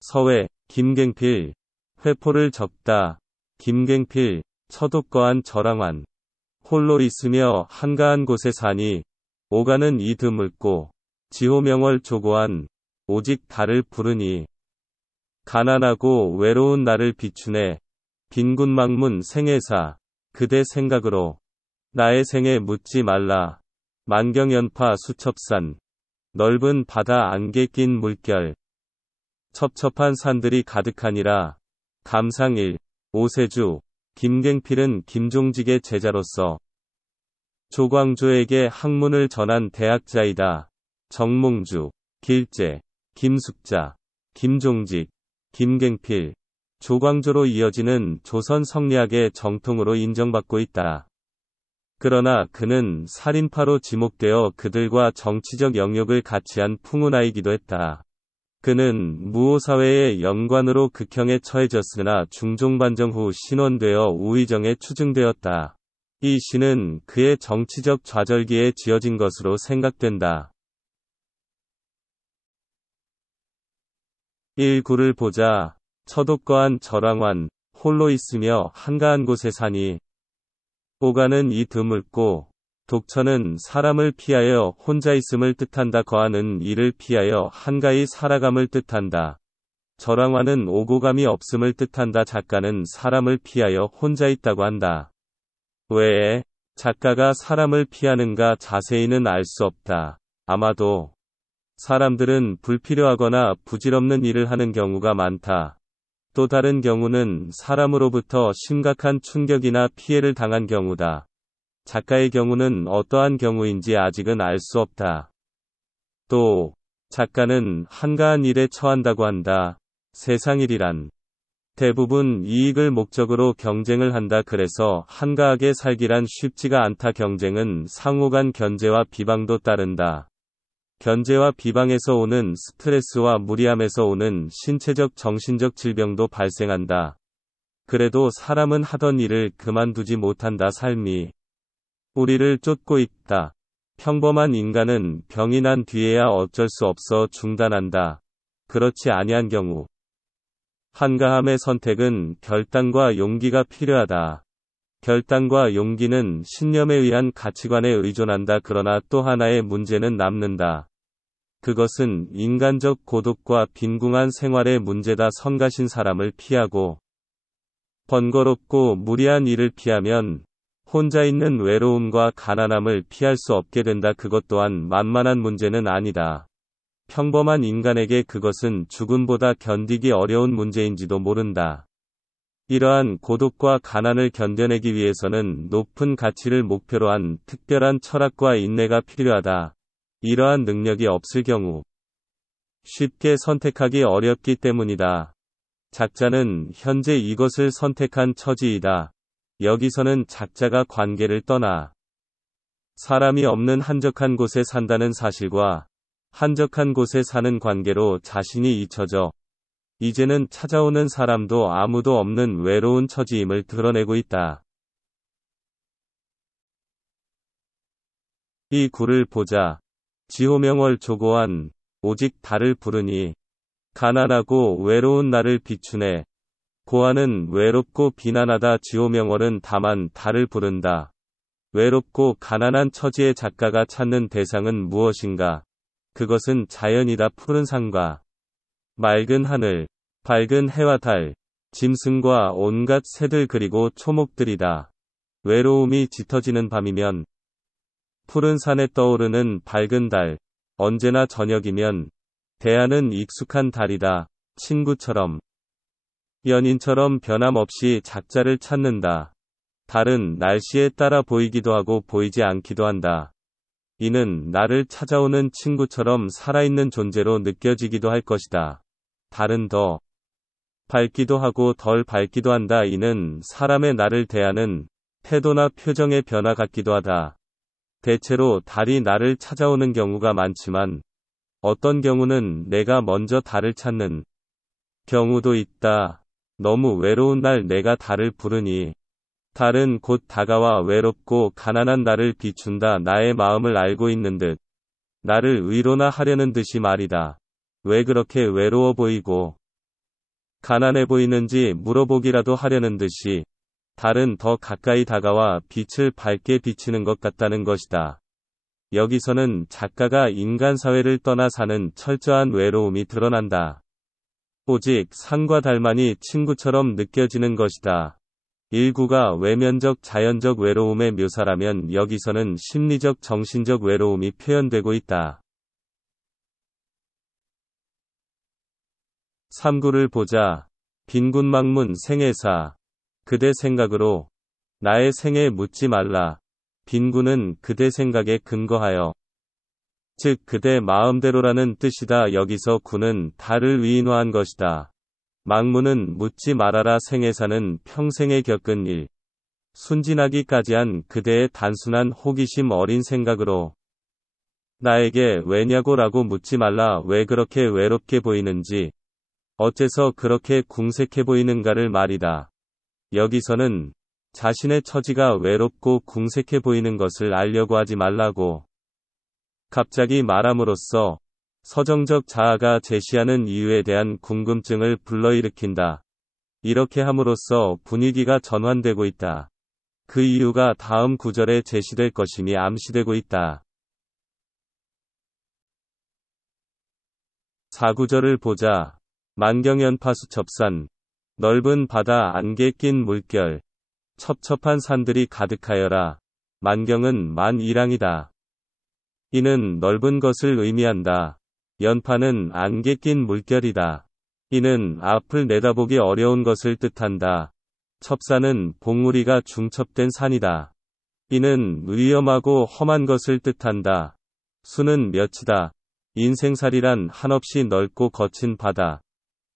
서회, 김갱필. 회포를 적다. 김갱필. 처독거한 저랑환. 홀로 있으며 한가한 곳에 사니. 오가는 이 드물고. 지호명월 조고한. 오직 달을 부르니. 가난하고 외로운 나를 비추네. 빈군망문 생애사. 그대 생각으로. 나의 생에 묻지 말라. 만경연파 수첩산. 넓은 바다 안개 낀 물결. 첩첩한 산들이 가득하니라. 감상일. 오세주. 김갱필은 김종직의 제자로서 조광조에게 학문을 전한 대학자이다. 정몽주. 길제. 김숙자. 김종직. 김갱필. 조광조로 이어지는 조선 성리학의 정통으로 인정받고 있다. 그러나 그는 살인파로 지목되어 그들과 정치적 영역을 같이 한 풍운아이기도 했다. 그는 무오사회의 연관으로 극형에 처해졌으나 중종반정 후 신원되어 우의정에 추증되었다. 이 시는 그의 정치적 좌절기에 지어진 것으로 생각된다. 1구를 보자. 처독거한 저랑환. 홀로 있으며 한가한 곳에 사니. 오가는 이 드물고. 독처는 사람을 피하여 혼자 있음을 뜻한다. 거하는 이를 피하여 한가히 살아감을 뜻한다. 저랑환은 오고감이 없음을 뜻한다. 작가는 사람을 피하여 혼자 있다고 한다. 왜 작가가 사람을 피하는가 자세히는 알 수 없다. 아마도 사람들은 불필요하거나 부질없는 일을 하는 경우가 많다. 또 다른 경우는 사람으로부터 심각한 충격이나 피해를 당한 경우다. 작가의 경우는 어떠한 경우인지 아직은 알 수 없다. 또 작가는 한가한 일에 처한다고 한다. 세상일이란 대부분 이익을 목적으로 경쟁을 한다. 그래서 한가하게 살기란 쉽지가 않다. 경쟁은 상호간 견제와 비방도 따른다. 견제와 비방에서 오는 스트레스와 무리함에서 오는 신체적 정신적 질병도 발생한다. 그래도 사람은 하던 일을 그만두지 못한다. 삶이 우리를 쫓고 있다. 평범한 인간은 병이 난 뒤에야 어쩔 수 없어 중단한다. 그렇지 아니한 경우 한가함의 선택은 결단과 용기가 필요하다. 결단과 용기는 신념에 의한 가치관에 의존한다. 그러나 또 하나의 문제는 남는다. 그것은 인간적 고독과 빈궁한 생활의 문제다. 성가신 사람을 피하고 번거롭고 무리한 일을 피하면 혼자 있는 외로움과 가난함을 피할 수 없게 된다. 그것 또한 만만한 문제는 아니다. 평범한 인간에게 그것은 죽음보다 견디기 어려운 문제인지도 모른다. 이러한 고독과 가난을 견뎌내기 위해서는 높은 가치를 목표로 한 특별한 철학과 인내가 필요하다. 이러한 능력이 없을 경우 쉽게 선택하기 어렵기 때문이다. 작자는 현재 이것을 선택한 처지이다. 여기서는 작자가 관계를 떠나 사람이 없는 한적한 곳에 산다는 사실과 한적한 곳에 사는 관계로 자신이 잊혀져 이제는 찾아오는 사람도 아무도 없는 외로운 처지임을 드러내고 있다. 이 구를 보자. 지호명월 조고한. 오직 달을 부르니. 가난하고 외로운 나를 비추네. 고아는 외롭고 비난하다. 지호명월은 다만 달을 부른다. 외롭고 가난한 처지의 작가가 찾는 대상은 무엇인가? 그것은 자연이다. 푸른 산과 맑은 하늘, 밝은 해와 달, 짐승과 온갖 새들 그리고 초목들이다. 외로움이 짙어지는 밤이면 푸른 산에 떠오르는 밝은 달, 언제나 저녁이면 대하는 익숙한 달이다. 친구처럼 연인처럼 변함없이 작자를 찾는다. 달은 날씨에 따라 보이기도 하고 보이지 않기도 한다. 이는 나를 찾아오는 친구처럼 살아있는 존재로 느껴지기도 할 것이다. 달은 더 밝기도 하고 덜 밝기도 한다. 이는 사람의 나를 대하는 태도나 표정의 변화 같기도 하다. 대체로 달이 나를 찾아오는 경우가 많지만 어떤 경우는 내가 먼저 달을 찾는 경우도 있다. 너무 외로운 날 내가 달을 부르니 달은 곧 다가와 외롭고 가난한 나를 비춘다. 나의 마음을 알고 있는 듯 나를 위로나 하려는 듯이 말이다. 왜 그렇게 외로워 보이고 가난해 보이는지 물어보기라도 하려는 듯이 달은 더 가까이 다가와 빛을 밝게 비치는 것 같다는 것이다. 여기서는 작가가 인간 사회를 떠나 사는 철저한 외로움이 드러난다. 오직 산과 달만이 친구처럼 느껴지는 것이다. 일구가 외면적 자연적 외로움의 묘사라면 여기서는 심리적 정신적 외로움이 표현되고 있다. 3구를 보자. 빈군막문 생애사. 그대 생각으로. 나의 생애 묻지 말라. 빈군은 그대 생각에 근거하여. 즉 그대 마음대로라는 뜻이다. 여기서 구는 달을 위인화한 것이다. 막문은 묻지 말아라. 생애사는 평생에 겪은 일. 순진하기까지 한 그대의 단순한 호기심 어린 생각으로. 나에게 왜냐고 라고 묻지 말라. 왜 그렇게 외롭게 보이는지. 어째서 그렇게 궁색해 보이는가를 말이다. 여기서는 자신의 처지가 외롭고 궁색해 보이는 것을 알려고 하지 말라고. 갑자기 말함으로써 서정적 자아가 제시하는 이유에 대한 궁금증을 불러일으킨다. 이렇게 함으로써 분위기가 전환되고 있다. 그 이유가 다음 구절에 제시될 것임이 암시되고 있다. 4구절을 보자. 만경연파수첩산. 넓은 바다 안개 낀 물결. 첩첩한 산들이 가득하여라. 만경은 만일항이다. 이는 넓은 것을 의미한다. 연파는 안개 낀 물결이다. 이는 앞을 내다보기 어려운 것을 뜻한다. 첩산은 봉우리가 중첩된 산이다. 이는 위험하고 험한 것을 뜻한다. 수는 몇이다. 인생살이란 한없이 넓고 거친 바다.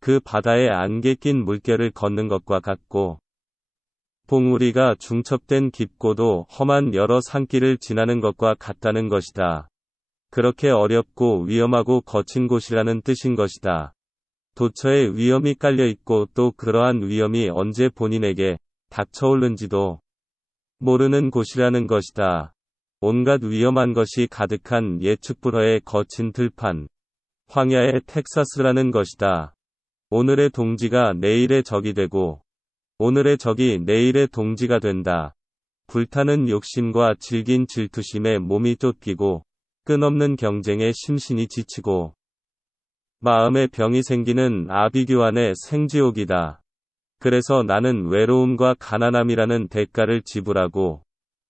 그 바다에 안개 낀 물결을 걷는 것과 같고, 봉우리가 중첩된 깊고도 험한 여러 산길을 지나는 것과 같다는 것이다. 그렇게 어렵고 위험하고 거친 곳이라는 뜻인 것이다. 도처에 위험이 깔려있고 또 그러한 위험이 언제 본인에게 닥쳐오는지도 모르는 곳이라는 것이다. 온갖 위험한 것이 가득한 예측불허의 거친 들판. 황야의 텍사스라는 것이다. 오늘의 동지가 내일의 적이 되고 오늘의 적이 내일의 동지가 된다. 불타는 욕심과 질긴 질투심에 몸이 쫓기고 끝없는 경쟁에 심신이 지치고 마음에 병이 생기는 아비규환의 생지옥이다. 그래서 나는 외로움과 가난함이라는 대가를 지불하고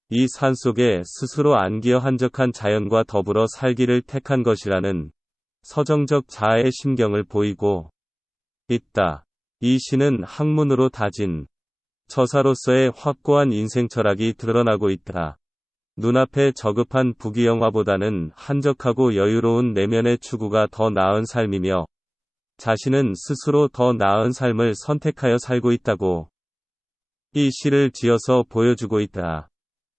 이 산속에 스스로 안기어 한적한 자연과 더불어 살기를 택한 것이라는 서정적 자아의 심경을 보이고 있다. 이 시는 학문으로 다진 저사로서의 확고한 인생 철학이 드러나고 있다. 눈앞의 저급한 부귀영화보다는 한적하고 여유로운 내면의 추구가 더 나은 삶이며 자신은 스스로 더 나은 삶을 선택하여 살고 있다고 이 시를 지어서 보여주고 있다.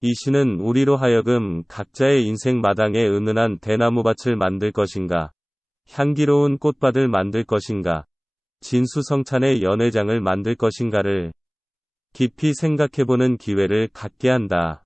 이 시는 우리로 하여금 각자의 인생 마당에 은은한 대나무밭을 만들 것인가, 향기로운 꽃밭을 만들 것인가, 진수성찬의 연회장을 만들 것인가를 깊이 생각해보는 기회를 갖게 한다.